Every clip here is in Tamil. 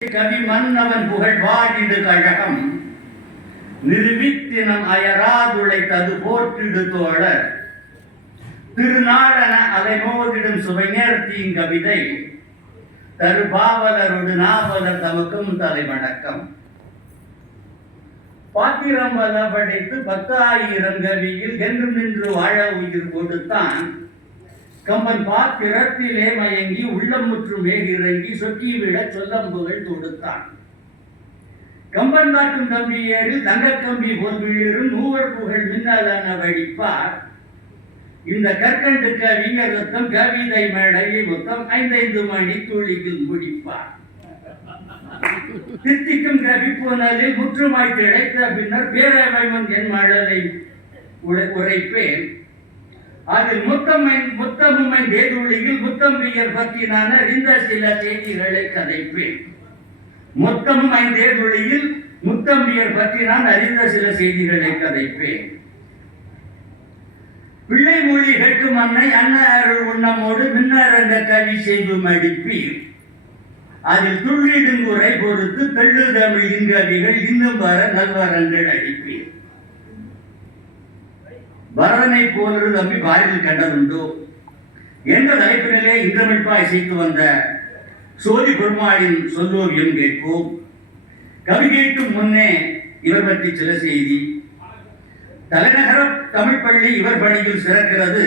கவி மன்னவன் புகழ் வாழிடு கழகம். நிறுவித்தினம் அயராதுழைத்தது போற்றிடு தோழர். திருநாடன அலைமோதிடும் சுவைஞர் தீங்கவிதை தருபாவலரோடு நாவலர் தமக்கும் தலைவணக்கம் பாத்திரம் பல படைத்து பத்தாயிரம் கவியில் என்று நின்று வாழ உயிர் கொடுத்தான். கம்பன் பாத்திரத்திலே மயங்கி உள்ளம் முற்றும் மேகிறங்கி சொக்கி விட சொல்லம்புகள் தொடுத்தான். கம்பன் நாட்டும் தம்பி ஏறு தங்கக்கம்பி போல் வீழிரும் மூவர் புகழ் மின்னலான வடிப்பார். இந்த கற்கண்டு கவிஞர் ரத்தம் கவிதை மேடையை மொத்தம் ஐந்தைந்து மணி துளியில் முடிப்பார். தித்திக்கும் கவி போனலில் முற்றுமாய் திளைத்த பின்னர் பேரவைமன் என் மழலை உரைப்பேன். அதில் முத்தம்மை முத்தம்மை வேதுளியில் முத்தம்பியர் பற்றி நான் அறிந்த சில செய்திகளை கதைப்பேன். முத்தம் ஐந்தேதுளியில் முத்தம்பியர் பற்றி நான் அறிந்த சில செய்திகளை கதைப்பேன். பிள்ளை மொழி கேட்கும் அன்னை அன்ன அருள் உண்ணமோடு மின்னரங்க கவி செய்து மடிப்பீர். அதில் துள்ளிடுங்குறை பொறுத்து தெள்ளு தமிழ் இங்கவிகள் இன்னும் வர நல்வரங்கள் அடிப்பீர் பரதனை போலொரு தம்பி வாயில் கண்டதுண்டோ? என்ற தலைப்பினிலே இன்றமிழ்ப்பா இசைத்து வந்த சோதி பெருமாளின் சொல்லோவியம் கேட்போம். கவி கேட்கும் முன்னே இவர் பற்றி சில செய்தி. தலைநகர தமிழ் பள்ளி இவர் பணியில் சிறக்கிறது.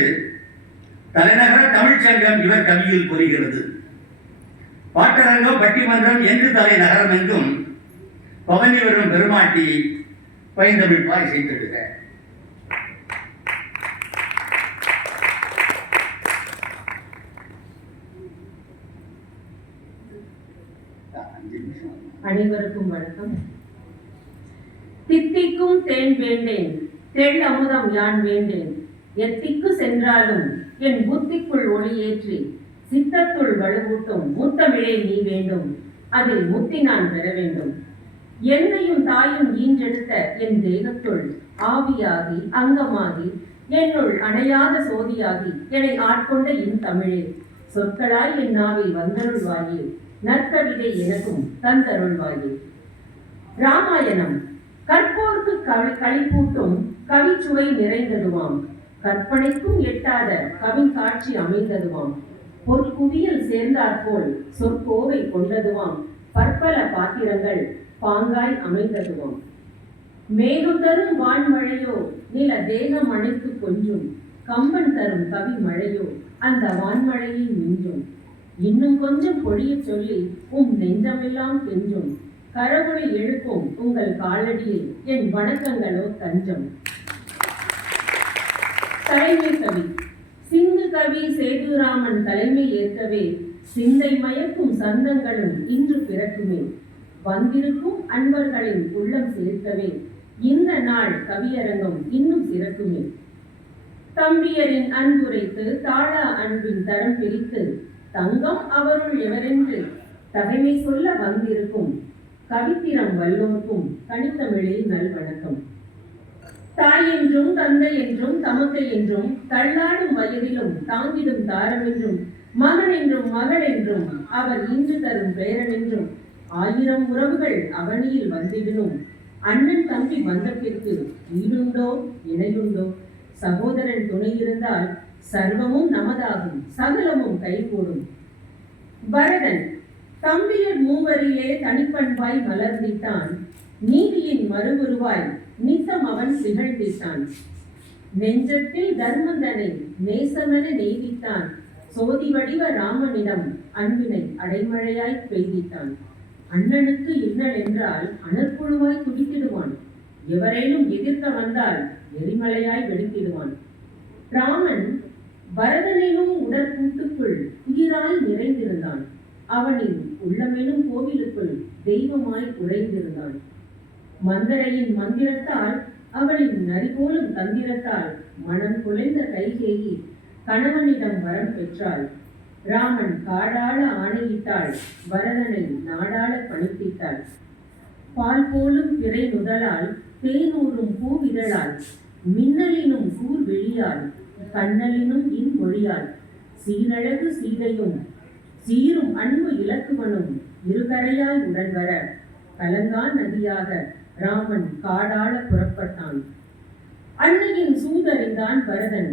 தலைநகர தமிழ்ச்சங்கம் இவர் கவியில் புரிகிறது பாட்டரங்கம் பட்டிமன்றம் என்று தலைநகரம் என்றும் பவனி வரும் பெருமாட்டி பைந்தமிழ்ப்பா இசைத்திடுக. அனைவருக்கும் வணக்கம். தித்திக்கும் தேன் வேண்டேன் தெள் அமுதம் யான் வேண்டேன். எத்திக்கு சென்றாலும் என் புத்திக்குள் ஒளியேற்றி சித்தத்துள் வலுவூட்டும் முத்தமிழே நீ வேண்டும் அதில் முத்தி நான் பெற வேண்டும். என்னையும் தாயும் ஈன்றெடுத்த என் தேகத்துள் ஆவியாகி அங்கமாகி என்னுள் அணையாத சோதியாகி என்னை ஆட்கொண்ட என் தமிழே. சொற்களாய் என் நாவில் வந்தருள்வாயே. நற்கவிதை எனக்கும் தந்தருள்வாயே. ராமாயணம். கற்போர்க்கு கவி களிப்பூட்டும் கவிச்சுவை நிறைந்ததுவாம். கற்பனைக்கும் எட்டாத கவிங்காட்சி அமைந்ததுவாம். பொற்குவியல் சேர்ந்தாற்போல் சொற்கோவை கொண்டதுவாம். பற்பல பாத்திரங்கள் பாங்காய் அமைந்ததுவாம். மேலும் தரும் வான்மழையோ நில தேகம் அணைத்து கொஞ்சும். கம்பன் தரும் கவி மழையோ அந்த வான்மழையை மிஞ்சும் இன்னும் கொஞ்சம் பொழியச் சொல்லி உம் நெஞ்சமெல்லாம் கெஞ்சும். கரவொளி எழுப்பும் உங்கள் காலடியில் என் வணக்கங்களோ தஞ்சம். தலைமை கவி. சிங்கு கவி சேதுராமன் தலைமை ஏற்கவே சிந்தை மயக்கும் சந்தங்களும் இன்று பிறக்குமே. வந்திருக்கும் அன்பர்களின் உள்ளம் சேர்க்கவே இந்த நாள் கவியரங்கம் இன்னும் சிறக்குமே. தம்பியரின் அன்புரைத்து தாழா அன்பின் தரம் பிரித்து தங்கம் அவருள் எவரென்று தகைமை சொல்ல வந்திருக்கும். கவித்திரம் வல்லோர்க்கும் தனித்தமிழில் நல்வணக்கம். தாய் என்றும் தந்தை என்றும் தமக்கை என்றும் தள்ளாடும் வயதிலும் தாங்கிடும் தாரம் என்றும் மகன் என்றும் மகள் என்றும் அவர் இன்று தரும் பேரன் என்றும் ஆயிரம் உறவுகள் அவனியில் வந்திடனும். அண்ணன் தம்பி வந்தப்பிற்கு ஈடுண்டோ இணையுண்டோ? சகோதரன் துணை இருந்தால் சர்வமும் நமதாகும் சகலமும் கைகூடும். பரதன் தம்பியர் மூவரிலே தனிப்பண்பாய் மலர்ந்திட்டான். நீதியின் மறுவுருவாய் நித்தம் அவன் திகழ்ந்திட்டான். நெஞ்சத்தில் தர்மந்தனை நேசமென நெய்தித்தான் சோதி வடிவ ராமனிடம் அன்பினை அடைமழையாய் பெய்தித்தான் அண்ணனுக்கு இன்னல் என்றால் அனற்புழுவாய் துடித்திடுவான். எவரேனும் எதிர்க்க வந்தால் எரிமலையாய் வெடித்திடுவான். ராமன் பரதனிலும் உடற்கூட்டுக்குள் உயிராய் நிறைந்திருந்தான். அவனின் உள்ளமெனும் கோவிலுக்குள் தெய்வமாய் உறைந்திருந்தான். மந்தரையின் மந்திரத்தால் அவளின் நரிபோலும் தந்திரத்தால் மனம் குலைந்த கைகேயி கணவனிடம் வரம் பெற்றாள். ராமன் காடாள ஆணையிட்டாள் பரதனை நாடாள பணிப்பித்தாள் பால் போலும் பிறை முதலால் தேனூரும் பூவிதழால் மின்னலினும் கூர் வெளியால் கண்ணலினும் இன்மொழியால் சீரழகு சீதையும் சீரும் அன்பு இலக்குவனும் இருகரையாய் உடன் வர கலங்கா நதியாக ராமன் காடாள புறப்பட்டான். அன்னையின் சூதறிந்தான் பரதன்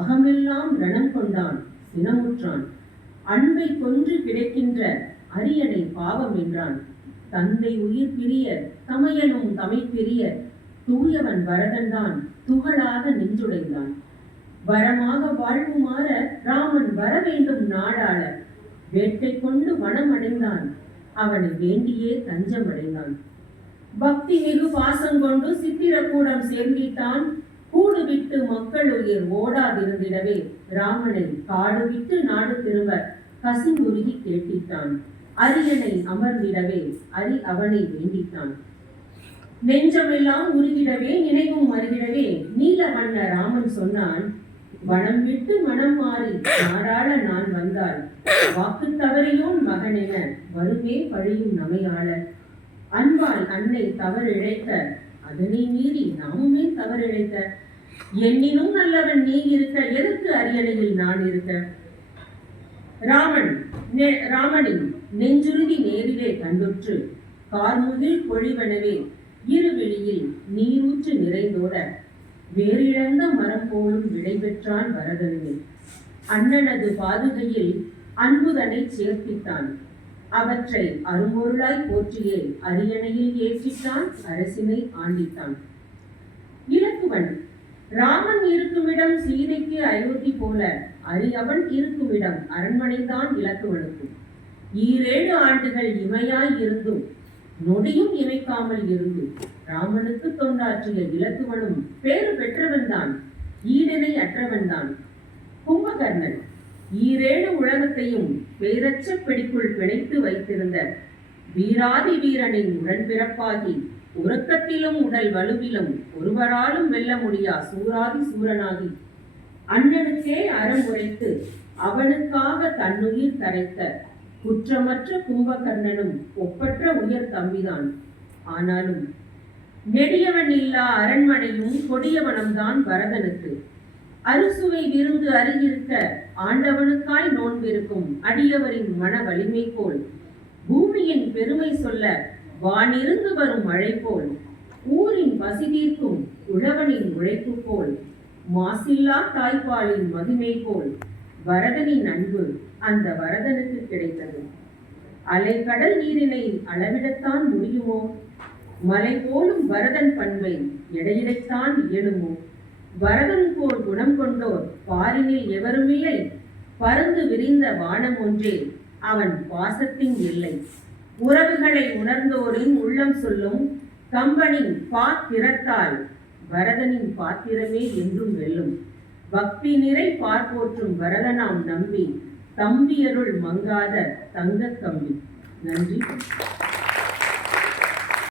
அகமெல்லாம் ரணம் கொண்டான் சினமுற்றான். அன்பை கொன்று கிடைக்கின்ற அரியணை பாவம் என்றான். தந்தை உயிர் பிரிய தமையனும் தமை பிரிய தூயவன் வரதன்தான் துகளாக நெஞ்சுடைந்தான் வரமாக வாழ்வுமாற ராமன் வர வேண்டும் நாடாள. வேட்டை கொண்டு வனம் அடைந்தான். அவனை வேண்டியே தஞ்சமடைந்தான். பக்தி மிகு பாசம் கொண்டு சித்திரக்கூடம் சேர்ந்திட்டான். கூடு விட்டு மக்கள் உயிர் ஓடாதிருந்திடவே ராமனை காடு விட்டு நாடு திரும்ப கசிந்துருகி கேட்டிட்டான். அரியணை அமர்ந்திடவே அரி அவனை வேண்டித்தான் நெஞ்சமெல்லாம் உருகிடவே நினைவும் மருகிடவே நீல வண்ண ராமன் சொன்னான் வனம் விட்டு மனம் மாறி நாடாள நான் வந்தால் வாக்கு தவறியோன் மகனென வருமே பழியும் நமையாள. அன்பால் அன்னை தவறிழைத்த அதனை மீறி நாமுமே தவறிழைத்த எண்ணினும் நல்லவன் நீ இருக்க எதற்கு அரியணையில் நான் இருக்க? ராமன் நெ- ராமனின் நெஞ்சுருதி நேரிலே கண்டுற்று கார்முகில் பொழிவனவே இருவெளியில் நீரூற்று நிறைந்தோட. வேறிழந்த மரம் போலும் விடை பெற்றான் வரதனுமே அண்ணனது பாதுகையில் அன்புதனை சேர்ப்பித்தான். அவற்றை அரும்பொருளாய் போற்றியே அரியணையில் ஏற்றித்தான் அரசினை ஆண்டித்தான். இலக்குவன் ராமன் இருக்குமிடம் சீதைக்கு அயோத்தி போல அரியவன் இருக்குமிடம் அரண்மனைதான் இலக்குவனுக்கும். ஈரேழு ஆண்டுகள் இமையாய் இருந்தும் நொடியும் இமைக்காமல் இருந்து ராமனுக்கு தொண்டாற்றிய இலத்துவனும் பேறு பெற்றவன்தான் ஈடனை அற்றவன்தான் கும்பகர்ணன் ஈரேழு உலகத்தையும் பேரச்ச பிடிக்குள் பிணைத்து வைத்திருந்த வீராதி வீரனின் உடன்பிறப்பாகி உறக்கத்திலும் உடல் வலுவிலும் ஒருவராலும் வெல்ல முடியா சூராதி சூரனாகி அண்ணனுக்கே அறம் உரைத்து அவனுக்காக தன்னுயிர் கரைத்த குற்றமற்ற கும்பகர்ணனும் ஒப்பற்ற உயர் தம்பிதான். ஆனாலும் நெடியவன் இல்லா அரண்மனையும் கொடியவனம்தான் பரதனுக்கு. அறுசுவை விருந்து அருகிருக்க ஆண்டவனுக்காய் நோன்பிருக்கும் அடியவரின் மன வலிமை போல் பூமியின் பெருமை சொல்ல வானிருந்து வரும் மழை போல் ஊரின் பசி தீர்க்கும் உழவனின் உழைப்பு போல் மாசில்லா தாய்ப்பாலின் மகிமை போல் வரதனின் அன்பு அந்த வரதனுக்கு கிடைத்தது. அலைக்கடல் நீரினை அளவிடத்தான் முடியுமோ? மலை போலும் வரதன் பண்பை எடையிடைத்தான் இயலுமோ வரதன் போல் குணம் கொண்டோர் பாரினில் எவருமில்லை பருந்து விரிந்த வானம் ஒன்றே அவன் பாசத்தின் இல்லை உறவுகளை உணர்ந்தோரின் உள்ளம் சொல்லும் கம்பனின் பாத்திரத்தால் வரதனின் பாத்திரமே என்றும் வெல்லும். பக்தி நிறை பார்ப்போற்றும் வரதனாம் நம்பி தம்பியருள் மங்காத தங்க கம்பி நன்றி.